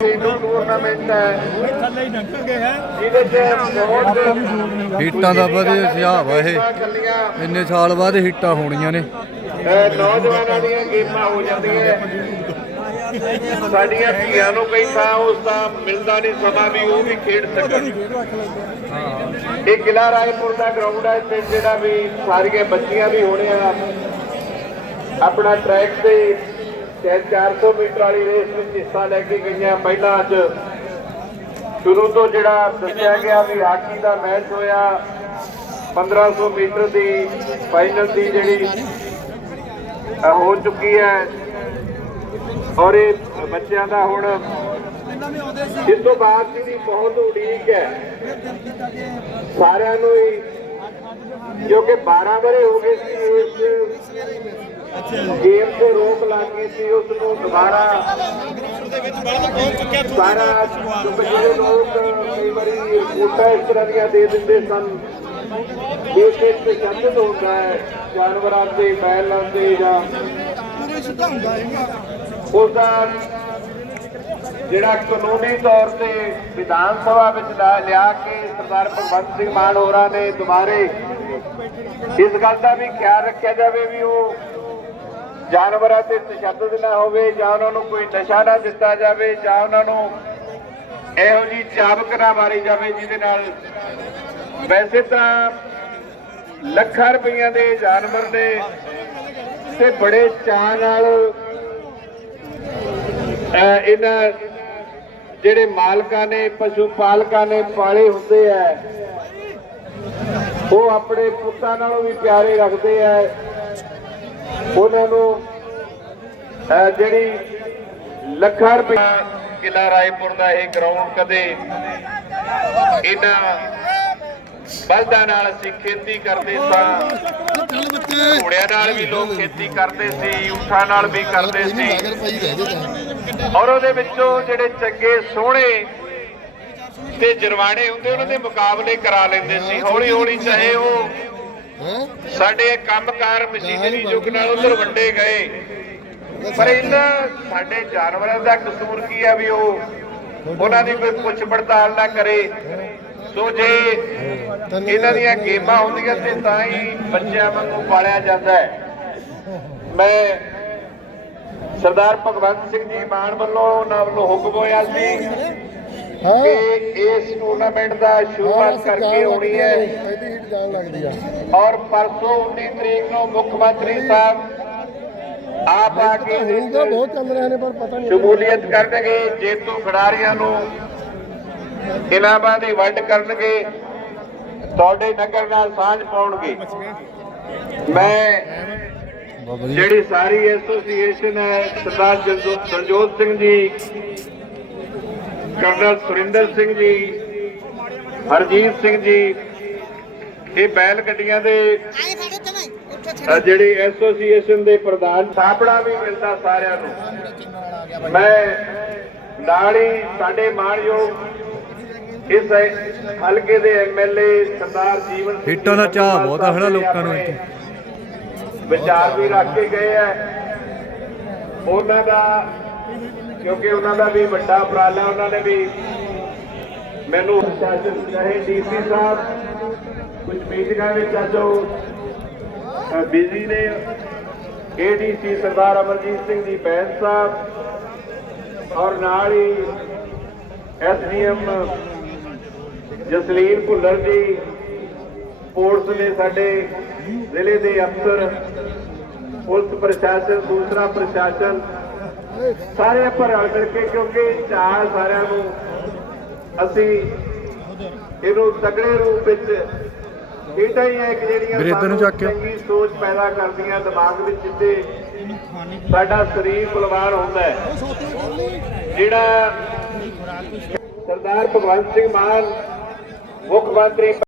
Tournament ਹੈ। ਥੱਲੇ ਹੀ ਲੰਘਾਂਗੇ ਹੈ? ਜਿਹਦੇ ਚ ਬਹੁਤ ਹੀਟਾਂ ਦਾ ਵਧੀਆ ਸੁਝਾਅ ਆ ਇਹ। ਇੰਨੇ ਸਾਲ ਬਾਅਦ ਹੀਟਾਂ ਹੋਣੀਆਂ ਨੇ। ਨੌਜਵਾਨਾਂ ਦੀਆਂ ਗੇਮਾਂ ਹੋ ਜਾਂਦੀਆਂ ਸਾਡੀਆਂ ਧੀਆਂ ਨੂੰ ਕਈ ਥਾਂ ਉਸ ਦਾ ਮਿਲਦਾ ਨਹੀਂ ਸਮਾਂ ਵੀ ਉਹ ਵੀ ਖੇਡ ਸਕਣ। ਇਹ ਕਿਲਾ ਰਾਏਪੁਰ ਦਾ ਗਰਾਊਂਡ ਹੈ ਤੇ ਜਿਹੜਾ ਵੀ ਸਾਰੀਆਂ ਬੱਚੀਆਂ ਵੀ ਹੋਣੇ ਆ ਆਪਣਾ ਟਰੈਕ ਤੇ ਤੇ 400 ਮੀਟਰ ਵਾਲੀ ਰੇਸ ਵਿੱਚ ਹਿੱਸਾ ਲੈ ਕੇ ਗਈਆਂ ਪਹਿਲਾਂ ਅੱਜ। ਸ਼ੁਰੂ ਤੋਂ ਜਿਹੜਾ ਦੱਸਿਆ ਗਿਆ ਵੀ ਹਾਕੀ ਦਾ ਮੈਚ ਹੋਇਆ 1500 ਮੀਟਰ ਦੀ ਫਾਈਨਲ ਦੀ ਜਿਹੜੀ ਹੋ ਚੁੱਕੀ ਹੈ। ਔਰ ਇਹ ਬੱਚਿਆਂ ਦਾ ਹੁਣ ਇਸ ਤੋਂ ਬਾਅਦ ਜਿਹੜੀ ਬਹੁਤ ਉਡੀਕ ਹੈ। ਸਾਰਿਆਂ ਨੂੰ ਹੀ, ਕਿਉਂਕਿ 12 ਬਰੇ ਹੋ ਗਏ ਸੀ ਇਸ ਗੇਮ ਤੋਂ ਰੋਕ ਲਾ ਗਈ ਸੀ ਉਸ ਨੂੰ ਦੁਬਾਰਾ ਸਾਰਾ ਜਿਹੜੇ ਲੋਕ ਕਈ ਵਾਰੀ ਵੋਟਾਂ ਇਸ ਤਰ੍ਹਾਂ ਦੀਆਂ ਦੇ ਦਿੰਦੇ ਸਨ। ਇਹ ਇੱਕ ਤਸ਼ੱਦਦ ਹੁੰਦਾ ਹੈ, ਜਾਨਵਰਾਂ ਤੇ ਬੈਲਾਂ ਤੇ ਜਾਂ ਉਸ ਦਾ ਜਿਹੜਾ ਕਾਨੂੰਨੀ ਤੌਰ ਤੇ ਵਿਧਾਨ ਸਭਾ ਵਿੱਚ ਲਿਆ ਕੇ ਸਰਦਾਰ ਭਗਵੰਤ ਸਿੰਘ ਮਾਨ ਹੋਰਾਂ ਨੇ ਦੁਬਾਰੇ ਇਸ ਗੱਲ ਦਾ ਵੀ ਖਿਆਲ ਰੱਖਿਆ ਜਾਵੇ ਵੀ ਉਹ ਜਾਨਵਰਾਂ ਤੇ ਤਸ਼ੱਦਦ ਨਾ ਹੋਵੇ, ਜਾਂ ਉਹਨਾਂ ਨੂੰ ਕੋਈ ਨਸ਼ਾ ਨਾ ਦਿੱਤਾ ਜਾਵੇ, ਜਾਂ ਉਹਨਾਂ ਨੂੰ ਇਹੋ ਜੀ ਚਾਬਕ ਨਾ ਮਾਰੀ ਜਾਵੇ, ਜਿਹਦੇ ਨਾਲ ਵੈਸੇ ਤਾਂ ਲੱਖਾਂ ਰੁਪਈਆਂ ਦੇ ਜਾਨਵਰ ਨੇ ਤੇ ਬੜੇ ਚਾਅ ਨਾਲ ਇਹਨਾਂ ਜਿਹੜੇ ਮਾਲਕਾਂ ਨੇ, ਪਸ਼ੂ ਪਾਲਕਾਂ ਨੇ ਪਾਲੇ ਹੁੰਦੇ ਆ, ਉਹ ਆਪਣੇ ਪੁੱਤਾਂ ਨਾਲੋਂ ਵੀ ਪਿਆਰੇ ਰੱਖਦੇ ਆ। ਉਹਨਾਂ ਨੂੰ ਜਿਹੜੀ ਲੱਖਾਂ ਰੁਪਏ ਕਿਲਾ ਰਾਏਪੁਰ ਦਾ ਇਹ ਗਰਾਊਂਡ ਕਦੇ ਇਹਨਾਂ ਬਲਦਾਂ ਨਾਲ ਅਸੀਂ ਖੇਤੀ ਕਰਦੇ ਸਾਂ। ਘੋੜਿਆਂ ਨਾਲ ਵੀ ਲੋਕ ਖੇਤੀ ਕਰਦੇ ਸੀ, ਊਠਾਂ ਨਾਲ ਵੀ ਕਰਦੇ ਸੀ। ਔਰ ਉਹਦੇ ਵਿੱਚੋਂ ਜਿਹੜੇ ਚੰਗੇ ਸੋਹਣੇ ਤੇ ਜਰਵਾਣੇ ਹੁੰਦੇ, ਉਹਨਾਂ ਦੇ ਮੁਕਾਬਲੇ ਕਰਾ ਲੈਂਦੇ ਸੀ। ਹੌਲੀ ਹੌਲੀ ਚਾਹੇ ਉਹ ਸਾਡੇ ਕੰਮਕਾਰ ਮਸ਼ੀਨਰੀ ਯੁੱਗ ਨਾਲ ਉਧਰ ਵੰਡੇ ਗਏ। ਪਰ ਇਹਨਾਂ ਸਾਡੇ ਜਾਨਵਰਾਂ ਦਾ ਕਸੂਰ ਕੀ ਆ ਵੀ ਉਹ ਉਹਨਾਂ ਦੀ ਕੋਈ ਪੁੱਛ ਪੜਤਾਲ ਨਾ ਕਰੇ? ਸੋ ਜੇ ਇਹਨਾਂ ਦੀਆਂ ਗੇਮਾਂ ਹੁੰਦੀਆਂ ਤੇ ਤਾਂ ਹੀ ਬੱਚਿਆਂ ਵਾਂਗੂ ਪਾਲਿਆ ਜਾਂਦਾ ਹੈ। ਮੈਂ ਸਰਦਾਰ ਭਗਵੰਤ ਸਿੰਘ ਜੀ ਮਾਨ ਵੱਲੋਂ ਉਹਨਾਂ ਵੱਲੋਂ ਹੁਕਮ ਹੋਇਆ ਸੀ ਕਿ ਇਸ ਟੂਰਨਾਮੈਂਟ ਦਾ ਸ਼ੁਰੂਆਤ ਕਰਕੇ ਹੋਣੀ ਹੈ। ਜਾਣ ਲੱਗਦੀ ਆ। ਔਰ ਪਰਸੋਂ 19 ਤਰੀਕ ਨੂੰ ਮੁੱਖ ਮੰਤਰੀ ਸਾਹਿਬ ਆਪ ਆ ਕੇ ਤਾਂ ਬਹੁਤ ਚੱਲ ਰਹੇ ਨੇ ਪਰ ਪਤਾ ਨਹੀਂ ਸ਼ਮੂਲੀਅਤ ਕਰਨਗੇ ਜੇਤੂ ਖਿਡਾਰੀਆਂ ਨੂੰ ਇਨਾਮਾਂ ਦੀ ਵੰਡ ਕਰਨਗੇ ਤੁਹਾਡੇ ਨਗਰ ਨਾਲ ਸਾਂਝ ਪਾਉਣਗੇ। ਮੈਂ ਜਿਹੜੀ ਸਾਰੀ ਐਸੋਸੀਏਸ਼ਨ ਹੈ ਸਰਦਾਰ ਸਰਜੋਤ ਸਿੰਘ ਜੀ ਕਰਨਲ ਸੁਰਿੰਦਰ ਸਿੰਘ ਜੀ ਹਰਜੀਤ ਸਿੰਘ ਜੀ ਇਹ ਬੈਲ ਗੱਡੀਆਂ ਦੇ ਜਿਹੜੀ ਐਸੋਸੀਏਸ਼ਨ ਦੇ ਪ੍ਰਧਾਨ ਸਾਪੜਾ ਵੀ ਮਿਲਦਾ ਸਾਰਿਆਂ ਨੂੰ। ਮੈਂ ਨਾਲ ਹੀ ਸਾਡੇ ਮਾਣਯੋਗ ਇਸ ਹਲਕੇ ਦੇ ਐਮਐਲਏ ਸਰਦਾਰ ਜੀਵਨ ਹੀਟਾਂ ਦਾ ਚਾਅ ਬਹੁਤ ਆ ਹਨਾ ਲੋਕਾਂ ਨੂੰ ਇੱਥੇ। ਵਿਚਾਰ ਵੀ ਰੱਖ ਕੇ ਗਏ ਆ। ਉਹਨਾਂ ਦਾ ਕਿਉਂਕਿ ਉਹਨਾਂ ਦਾ ਵੀ ਵੱਡਾ ਉਪਰਾਲਾ ਉਹਨਾਂ ਨੇ ਵੀ ਮੈਨੂੰ ਸ਼ਾਸਨ ਚਾਹੇ ਡੀਸੀ ਸਾਹਿਬ ਕੁਝ ਮੀਟਿੰਗਾਂ ਵਿੱਚ ਅੱਜ ਉਹ ਬਿਜ਼ੀ ਨੇ। ਏਡੀਸੀ ਸਰਦਾਰ ਅਮਰਜੀਤ ਸਿੰਘ ਜੀ ਬੈਂਸ ਸਾਹਿਬ ਔਰ ਨਾਲ ਹੀ ਐਸਡੀਐਮ ਜਸਲੀਨ ਭੁੱਲਰ ਜੀ, ਪੁਲਿਸ ਦੇ ਸਾਡੇ ਜ਼ਿਲ੍ਹੇ ਦੇ ਅਫਸਰ, ਪੁਲਿਸ ਪ੍ਰਸ਼ਾਸਨ, ਦੂਸਰਾ ਪ੍ਰਸ਼ਾਸਨ ਸਾਰੇ ਆਪਾਂ ਰਲ ਮਿਲ ਕੇ ਕਿਉਂਕਿ ਚਾਹ ਸਾਰਿਆਂ ਨੂੰ ਅਸੀਂ ਇਹਨੂੰ ਤਕੜੇ ਰੂਪ ਵਿੱਚ ਖੇਡਾਂ ਹੀ ਹੈ ਕਿ ਜਿਹੜੀਆਂ ਇੱਧਰ ਨੂੰ ਚੱਕ ਕੇ। ਚੰਗੀ ਸੋਚ ਪੈਦਾ ਕਰਦੀਆਂ ਦਿਮਾਗ ਵਿੱਚ ਜਿੱਤੇ ਸਾਡਾ ਸਰੀਰ ਬਲਵਾਨ ਹੁੰਦਾ ਹੈ ਜਿਹੜਾ ਸਰਦਾਰ ਭਗਵੰਤ ਸਿੰਘ ਮਾਨ ਮੁੱਖ ਮੰਤਰੀ